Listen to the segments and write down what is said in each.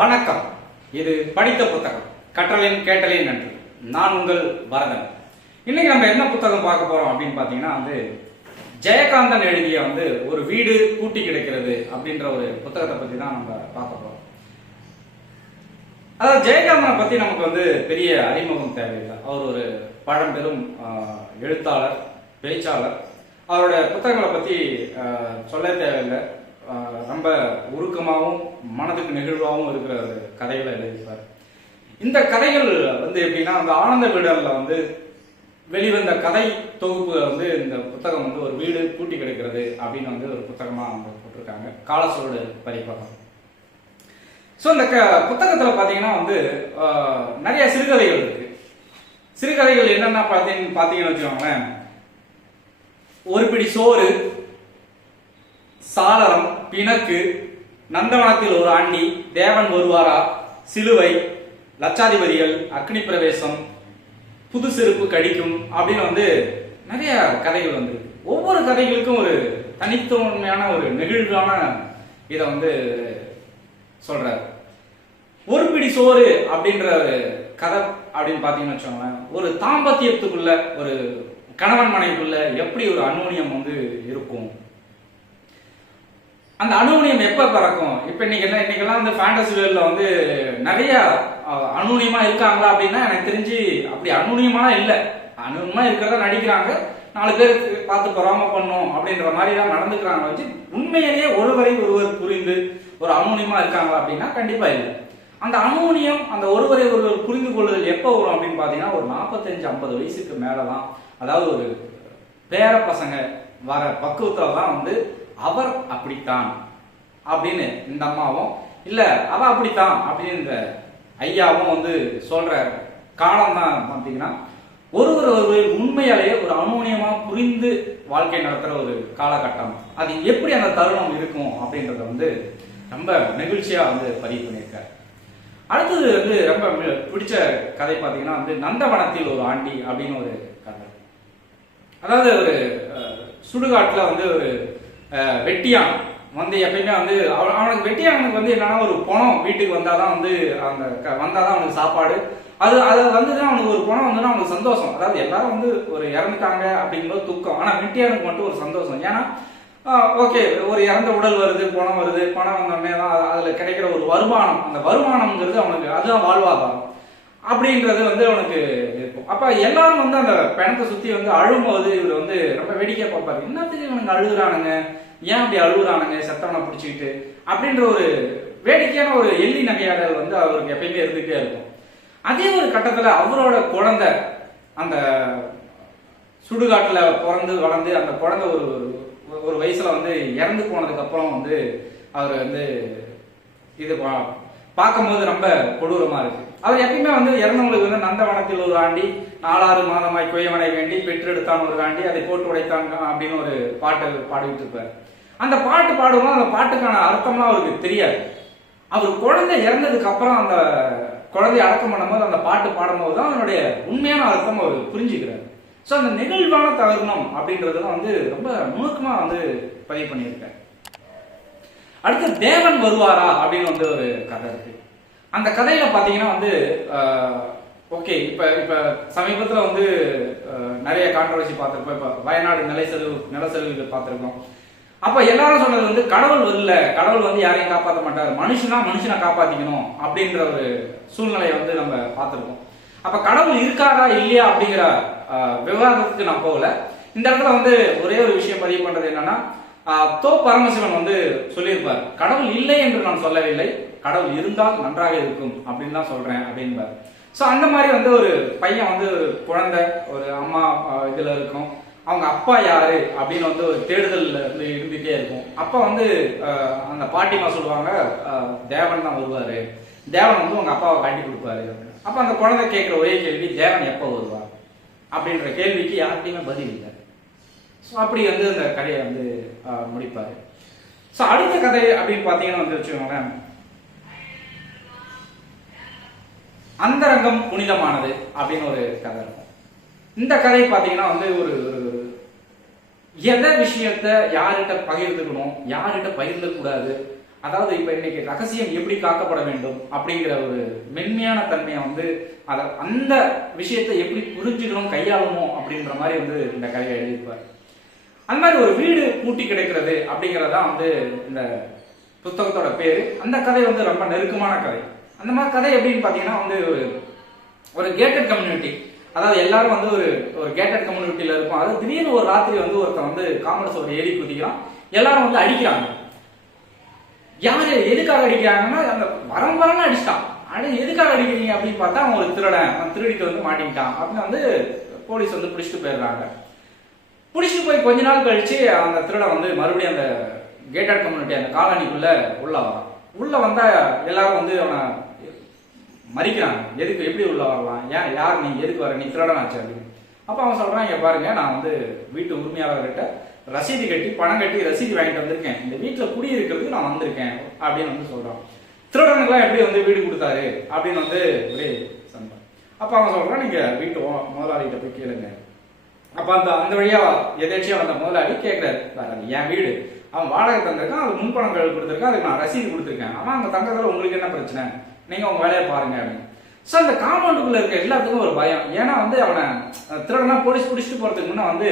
வணக்கம். இது படித்த புத்தகம் கற்றலின் கேட்டலின் நன்றி. நான் உங்கள் வரதன். இன்னைக்கு நம்ம என்ன புத்தகம் பார்க்க போறோம் அப்படின்னு பாத்தீங்கன்னா ஜெயகாந்தன் எழுதிய ஒரு வீடு பூட்டி கிடக்கிறது அப்படின்ற ஒரு புத்தகத்தை பத்தி தான் நம்ம பார்க்க போறோம். அதாவது ஜெயகாந்தனை பத்தி நமக்கு பெரிய அறிமுகம் தேவையில்லை. அவர் ஒரு பழம்பெரும் எழுத்தாளர், பேச்சாளர். அவரோட புத்தகங்களை பத்தி சொல்ல தேவையில்லை. ரொம்ப உருக்கமாகவும் மனதுக்கு நெகிழ்வாகவும் இருக்கிற ஒரு கதைகளை எழுதியிருப்பார். இந்த கதைகள் எப்படின்னா ஆனந்த விடல்ல வெளிவந்த கதை தொகுப்பு இந்த புத்தகம் ஒரு வீடு பூட்டி கிடக்கிறது அப்படின்னு ஒரு புத்தகமா போட்டிருக்காங்க. காலசோடு பதிப்பகம். ஸோ இந்த புத்தகத்துல பாத்தீங்கன்னா நிறைய சிறுகதைகள் இருக்கு. சிறுகதைகள் என்னென்ன பாத்தீங்கன்னு வச்சுக்கோங்களேன். ஒரு பிடி சோறு, சாளரம், பிணக்கு, நந்தவனத்தில் ஒரு ஆண்டி, தேவன் வருவாரா, சிலுவை, லட்சாதிபதிகள், அக்னி பிரவேசம், புது செருப்பு கடிக்கும் அப்படின்னு நிறைய கதைகள் வந்திருக்கு. ஒவ்வொரு கதைகளுக்கும் ஒரு தனித்துவமையான ஒரு நெகிழ்வான இதை சொல்றாரு. ஒரு பிடி சோறு அப்படின்ற ஒரு கதை அப்படின்னு பாத்தீங்கன்னு வச்சோங்களேன். ஒரு தாம்பத்தியத்துக்குள்ள, ஒரு கணவன் மனைவிக்குள்ள எப்படி ஒரு அந்யோன்யம் இருக்கும், அந்த அனுமனியம் எப்ப பிறக்கும். இப்ப இன்னைக்கெல்லாம் ஃபேண்டசி வேர்ல்ட்ல நிறைய அனுமனியமா இருக்காங்களா அப்படின்னா எனக்கு தெரிஞ்சு அப்படி அனுமனியமா இல்ல. அனுமனியமா இருக்கிறதா நடிக்கிறாங்க, 4 பேர் பார்த்து பொறாம பண்ணும் அப்படின்ற மாதிரி தான் நடந்துக்கிறாங்க வச்சு உண்மையிலேயே ஒருவரை ஒருவர் புரிந்து ஒரு அனுமனியமா இருக்காங்களா அப்படின்னா கண்டிப்பா இல்லை. அந்த அனுமனியம், அந்த ஒருவரை ஒருவர் புரிந்து கொள்ளுதல் எப்ப வரும் அப்படின்னு பாத்தீங்கன்னா ஒரு 45-50 வயசுக்கு மேலதான். அதாவது ஒரு பேர பசங்க வர பக்குவத்துல தான் அவர் அப்படித்தான் அப்படின்னு இந்த அம்மாவும், இல்ல அவ அப்படித்தான் அப்படின்னு இந்த ஐயாவும் சொல்ற காலம் தான் பாத்தீங்கன்னா ஒருவர் உண்மையாலேயே ஒரு அனுமனியமா புரிந்து வாழ்க்கை நடத்துற ஒரு காலகட்டம். அது எப்படி அந்த தருணம் இருக்கும் அப்படின்றத ரொம்ப நெகிழ்ச்சியா பதிவு பண்ணியிருக்காரு. அடுத்தது ரொம்ப பிடிச்ச கதை பாத்தீங்கன்னா நந்தவனத்தில் ஒரு ஆண்டி அப்படின்னு ஒரு கதை. அதாவது ஒரு சுடுகாட்டுல ஒரு வெட்டியான் எப்பயுமே அவனுக்கு வெட்டியானுக்கு என்னன்னா ஒரு பணம் வீட்டுக்கு வந்தாதான் வந்தாதான் அவனுக்கு சாப்பாடு. அது அவனுக்கு ஒரு பணம் அவனுக்கு சந்தோஷம். அதாவது எல்லாரும் ஒரு இறந்துட்டாங்க அப்படிங்கும்போது துக்கம். ஆனா வெட்டியானுக்கு மட்டும் ஒரு சந்தோஷம். ஏன்னா ஓகே, ஒரு இறந்த உடல் வருது, பணம் வருது, பணம் வந்தோடனே தான் அதுல கிடைக்கிற ஒரு வருமானம், அந்த வருமானம்ங்கிறது அவனுக்கு அதுதான் வாழ்வாதாரம் அப்படின்றது அவனுக்கு இருக்கும். அப்ப எல்லாரும் அந்த பணத்தை சுத்தி அழும்போது இவர் ரொம்ப வேடிக்கை பார்ப்பாரு. என்னத்துக்கு இவனுக்கு அழுகுறானுங்க, ஏன் அப்படி அழுகுறானுங்க செத்தவனை பிடிச்சிக்கிட்டு அப்படின்ற ஒரு வேடிக்கையான ஒரு எள்ளி நகையாடல் அவருக்கு எப்பயுமே இருந்துகிட்டே இருக்கும். அதே ஒரு கட்டத்துல அவரோட குழந்தை அந்த சுடுகாட்டுல பிறந்து வளர்ந்து அந்த குழந்தை ஒரு வயசுல இறந்து போனதுக்கு அப்புறம் அவர் இது பார்க்கும்போது ரொம்ப கொடூரமா இருக்கு. அவர் எப்பயுமே இறந்தவங்களுக்கு நந்தவனத்தில் ஒரு ஆண்டி, 4-6 மாதமாய் குயவனை வேண்டி பெற்றெடுத்தான் ஒரு ஆண்டி, அதை போட்டு உடைத்தான் அப்படின்னு ஒரு பாட்டு பாடிட்டு இருப்பார். அந்த பாட்டு பாடும்போது அந்த பாட்டுக்கான அர்த்தம்லாம் அவருக்கு தெரியாது. அவர் குழந்தை இறந்ததுக்கு அப்புறம் அந்த குழந்தைய அடக்கம் பண்ணும்போது அந்த பாட்டு பாடும்போது தான் அதனுடைய உண்மையான அர்த்தம் அவர் புரிஞ்சுக்கிறார். ஸோ அந்த நெகிழ்வான தருணம் அப்படின்றதுலாம் ரொம்ப நுணுக்கமா பதிவு பண்ணியிருக்காரு. அடுத்து தேவன் வருவாரா அப்படின்னு ஒரு கதை இருக்கு. அந்த கதையில பாத்தீங்கன்னா ஓகே, இப்ப சமீபத்துல நிறைய கான்ட்ரவர்சி பார்த்திருப்போம். இப்ப வயநாடு நிலச்சரிவு பார்த்திருக்கோம். அப்ப எல்லாரும் சொன்னது கடவுள் வரல, கடவுள் யாரையும் காப்பாற்ற மாட்டார், மனுஷனை காப்பாத்திக்கணும் அப்படின்ற ஒரு சூழ்நிலையை நம்ம பார்த்திருக்கோம். அப்ப கடவுள் இருக்காரா இல்லையா அப்படிங்கிற விவாதத்துக்கு நான் போகல. இந்த இடத்துல ஒரே ஒரு விஷயம் பதிவு பண்றது என்னன்னா, தோ பரமசிவன் சொல்லியிருப்பார், கடவுள் இல்லை என்று நான் சொல்லவில்லை, கடவுள் இருந்தால் நன்றாக இருக்கும் அப்படின்னு தான் சொல்றேன் அப்படின்பார். ஸோ அந்த மாதிரி ஒரு பையன் குழந்தை ஒரு அம்மா இதுல இருக்கும், அவங்க அப்பா யாரு அப்படின்னு ஒரு தேடுதல் இருந்துகிட்டே இருக்கும். அப்ப அந்த பாட்டிமா சொல்லுவாங்க, தேவன் தான் வருவாரு, தேவன் உங்க அப்பாவை காட்டி கொடுப்பாரு. அப்ப அந்த குழந்தை கேட்கிற ஒரே கேள்வி, தேவன் எப்ப வருவார் அப்படின்ற கேள்விக்கு யார்கிட்டையுமே பதில் இல்லை. ஸோ அப்படி அந்த கதையை முடிப்பாரு. ஸோ அடுத்த கதை அப்படின்னு பாத்தீங்கன்னா வச்சுக்கோங்களேன், அந்தரங்கம் புனிதமானது அப்படின்னு ஒரு கதை இருக்கும். இந்த கதை பாத்தீங்கன்னா ஒரு எந்த விஷயத்த யார்கிட்ட பகிர்ந்துக்கணும், யார்கிட்ட பகிர்ந்து கூடாது அதாவது இப்ப இன்னைக்கு ரகசியம் எப்படி காக்கப்பட வேண்டும் அப்படிங்கிற ஒரு மென்மையான தன்மையை வந்து அந்த விஷயத்தை எப்படி புரிஞ்சுக்கணும் கையாளணும் அப்படின்ற மாதிரி வந்து இந்த கதையை எழுதியிருப்பார். அந்த மாதிரி ஒரு வீடு பூட்டி கிடக்கிறது அப்படிங்கறதான் வந்து இந்த புத்தகத்தோட பேரு. அந்த கதை வந்து ரொம்ப நெருக்கமான கதை. அந்த மாதிரி கதை எப்படின்னு பாத்தீங்கன்னா வந்து ஒரு கேட்டட் கம்யூனிட்டி, அதாவது எல்லாரும் வந்து ஒரு கேட்டட் கம்யூனிட்டியில இருக்கும். அது திடீர்னு ஒரு ராத்திரி வந்து ஒருத்தன் வந்து காமர்ஸ் ஒரு ஏறி குதிக்கிறான், எல்லாரும் வந்து அடிக்கிறாங்க. யாரு எதுக்காக அடிக்கிறாங்கன்னா அந்த வரம்பரன்னு அடிச்சிட்டான். எதுக்காக அடிக்கிறீங்க அப்படின்னு பார்த்தா அவன் ஒரு திருடன், அவன் திருடிட்டு வந்து மாட்டிக்கிட்டான் அப்படின்னு வந்து போலீஸ் வந்து பிடிச்சிட்டு போயிடுறாங்க. பிடிச்சிட்டு போய் கொஞ்ச நாள் கழிச்சு அந்த திருடன் வந்து மறுபடியும் அந்த கேட்டட் கம்யூனிட்டி அந்த காலனிக்குள்ள உள்ள வரான். உள்ள வந்தா எல்லாரும் வந்து அவனை மறிக்கிறாங்க. எதுக்கு, எப்படி உள்ள வரலாம், ஏன், யார் நீ, எதுக்கு வர, நீ திருடனாச்சு அப்படின்னு. அப்ப அவன் சொல்றான், இங்க பாருங்க, நான் வந்து வீட்டு உரிமையாளர்கிட்ட ரசீது கட்டி பணம் கட்டி ரசீது வாங்கிட்டு வந்திருக்கேன், இந்த வீட்டுல குடியிருக்கிறதுக்கு நான் வந்திருக்கேன் அப்படின்னு வந்து சொல்றான். திருடனுக்குலாம் எப்படி வந்து வீடு கொடுத்தாரு அப்படின்னு வந்து ஒரே சண்டை. அப்ப அவன் சொல்றான், நீங்க வீட்டு முதலாளிகிட்ட போய் கேளுங்க. அப்ப அந்த வழியா எதேச்சியா வந்த முதலாளி கேட்கிறாரு, என் வீடு, அவன் வாடகை தந்திருக்கான், அது முன்பணம் கொடுத்திருக்கான், அதுக்கு நான் ரசீது கொடுத்துருக்கேன், அவன் அங்க தங்கறதுல உங்களுக்கு என்ன பிரச்சனை, நீங்க உங்க வேலையை பாருங்க அப்படின்னு. ஸோ அந்த காம்பவுண்டுக்குள்ள இருக்க எல்லாத்துக்கும் ஒரு பயம். ஏன்னா வந்து அவனை திருடனா போலீஸ் பிடிச்சிட்டு போறதுக்கு முன்ன வந்து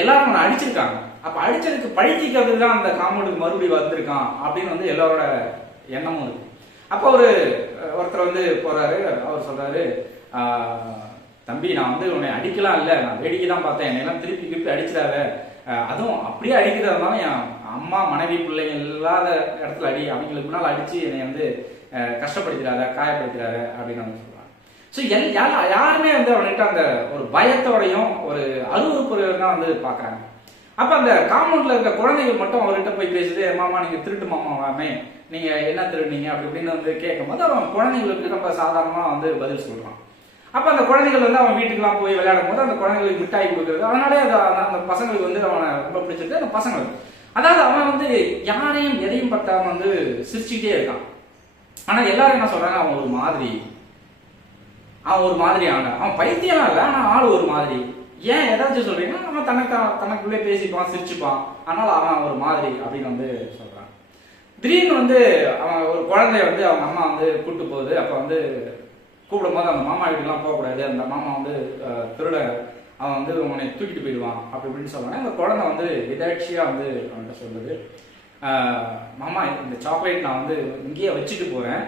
எல்லாரும் அவனை அடிச்சிருக்காங்க. அப்ப அடிச்சதுக்கு பழித்திக்கிறதுக்கு தான் அந்த காம்பவுண்டுக்கு மறுபடியும் வந்திருக்கான் அப்படின்னு வந்து எல்லாரோட எண்ணமும் இருக்கு. அப்ப ஒருத்தர் வந்து போறாரு, அவர் சொல்றாரு, தம்பி நான் வந்து உன்னை அடிக்கலாம் இல்லை, நான் வேடிக்கை தான் பார்த்தேன், என்னெல்லாம் திருப்பி அடிச்சிடாத, அதுவும் அப்படியே அடிக்கிறதுனால என் அம்மா மனைவி பிள்ளைங்க இல்லாத இடத்துல அடி, அவங்களுக்கு முன்னால் அடிச்சு என்னை வந்து கஷ்டப்படுத்திடாத, காயப்படுத்திடாத அப்படின்னு வந்து சொல்றாங்க. ஸோ யாருமே வந்து அவன்கிட்ட அந்த ஒரு பயத்தோடையும் ஒரு அருவறுப்புறையும் தான் வந்து பாக்குறாங்க. அப்ப அந்த காம்பவுண்ட்ல இருக்க குழந்தைகள் மட்டும் அவர்கிட்ட போய் பேசுது, மாமா நீங்க திருட்டு மாமாவாமே, நீங்க என்ன திருடுனீங்க அப்படி இப்படின்னு வந்து கேட்கும் போது அவன் குழந்தைங்களுக்கு ரொம்ப சாதாரணமா வந்து பதில் சொல்றான். அப்ப அந்த குழந்தைகள் வந்து அவன் வீட்டுக்கெல்லாம் போய் விளையாடும் போது அந்த குழந்தைங்களுக்கு மிட்டாய் கொடுக்குறது, அதனாலே அந்த பசங்களுக்கு வந்து அவனை ரொம்ப பிடிச்சிருக்கு. அந்த பசங்களுக்கு அதாவது அவன் வந்து யாரையும் எதையும் பத்தாம வந்து சிரிச்சுக்கிட்டே இருக்கான். ஆனா எல்லாரும் என்ன சொல்றாங்க, அவன் ஒரு மாதிரி அவன் பைத்தியம் இல்லை, ஆனா ஆள் ஒரு மாதிரி. ஏன் ஏதாச்சும் சொல்றீங்கன்னா, அவன் தனக்குள்ளே பேசிப்பான், சிரிச்சுப்பான், அதனால அவன் ஒரு மாதிரி அப்படின்னு வந்து சொல்றான். திடீர்னு வந்து அவன் ஒரு குழந்தைய வந்து அவங்க அம்மா வந்து கூட்டு போகுது. அப்ப வந்து கூப்பிடும் போது அந்த மாமா வீட்டுக்கெல்லாம் போகக்கூடாது, அந்த மாமா வந்து திருட, அவன் வந்து உன்னை தூக்கிட்டு போயிடுவான் அப்படி இப்படின்னு சொல்றாங்க. அந்த குழந்தை வந்து எதாச்சியா வந்து அவன்கிட்ட சொல்லுது, மாமா இந்த சாக்லேட் நான் வந்து இங்கேயே வச்சுட்டு போறேன்,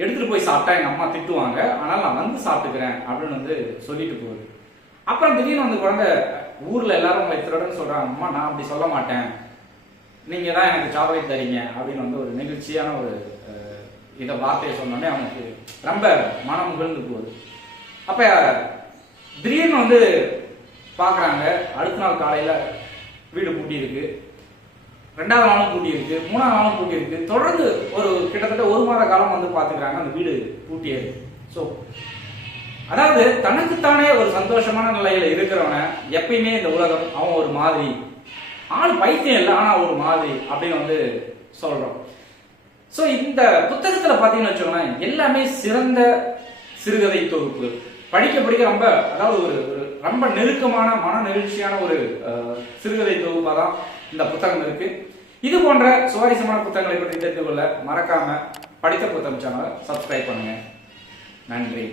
எடுத்துட்டு போய் சாப்பிட்டா எங்க அம்மா திட்டுவாங்க, ஆனால் நான் வந்து சாப்பிட்டுக்கிறேன் அப்படின்னு வந்து சொல்லிட்டு போகுது. அப்புறம் திடீர்னு வந்து குழந்தை, ஊர்ல எல்லாரும் உங்களை திருடன்னு சொல்றாங்க, அம்மா நான் அப்படி சொல்ல மாட்டேன், நீங்க தான் எனக்கு சாக்லேட் தரீங்க அப்படின்னு வந்து ஒரு நெகிழ்ச்சியான ஒரு இதை வார்த்தையை சொன்னோடனே அவனுக்கு ரொம்ப மனம் உகழ்ந்து போகுது. அப்ப திடீர்னு வந்து பாக்குறாங்க, அடுத்த நாள் காலையில வீடு பூட்டி இருக்கு, 2வது நாளும் பூட்டி இருக்கு, 3வது நாளும் பூட்டி இருக்கு. தொடர்ந்து ஒரு கிட்டத்தட்ட 1 மாத காலம் வந்து பாத்துக்கிறாங்க, அந்த வீடு பூட்டியது. ஸோ அதாவது தனக்குத்தானே ஒரு சந்தோஷமான நிலையில இருக்கிறவன எப்பயுமே இந்த உலகம் அவன் ஒரு மாதிரி, ஆள் பைத்தியம் இல்லை ஆனா ஒரு மாதிரி அப்படின்னு வந்து சொல்றோம். ஸோ இந்த புத்தகத்துல பாத்தீங்கன்னு வச்சோங்களேன், எல்லாமே சிறந்த சிறுகதை தொகுப்பு. படிக்க ரொம்ப, அதாவது ஒரு ரொம்ப நெருக்கமான மன நெகிழ்ச்சியான ஒரு சிறுகதை தொகுப்பா தான் இந்த புத்தகம் இருக்கு. இது போன்ற சுவாரஸ்யமான புத்தகங்களை பற்றி தெரிந்து கொள்ள மறக்காம படித்த புத்தகம் சேனலை சப்ஸ்கிரைப் பண்ணுங்க. நன்றி.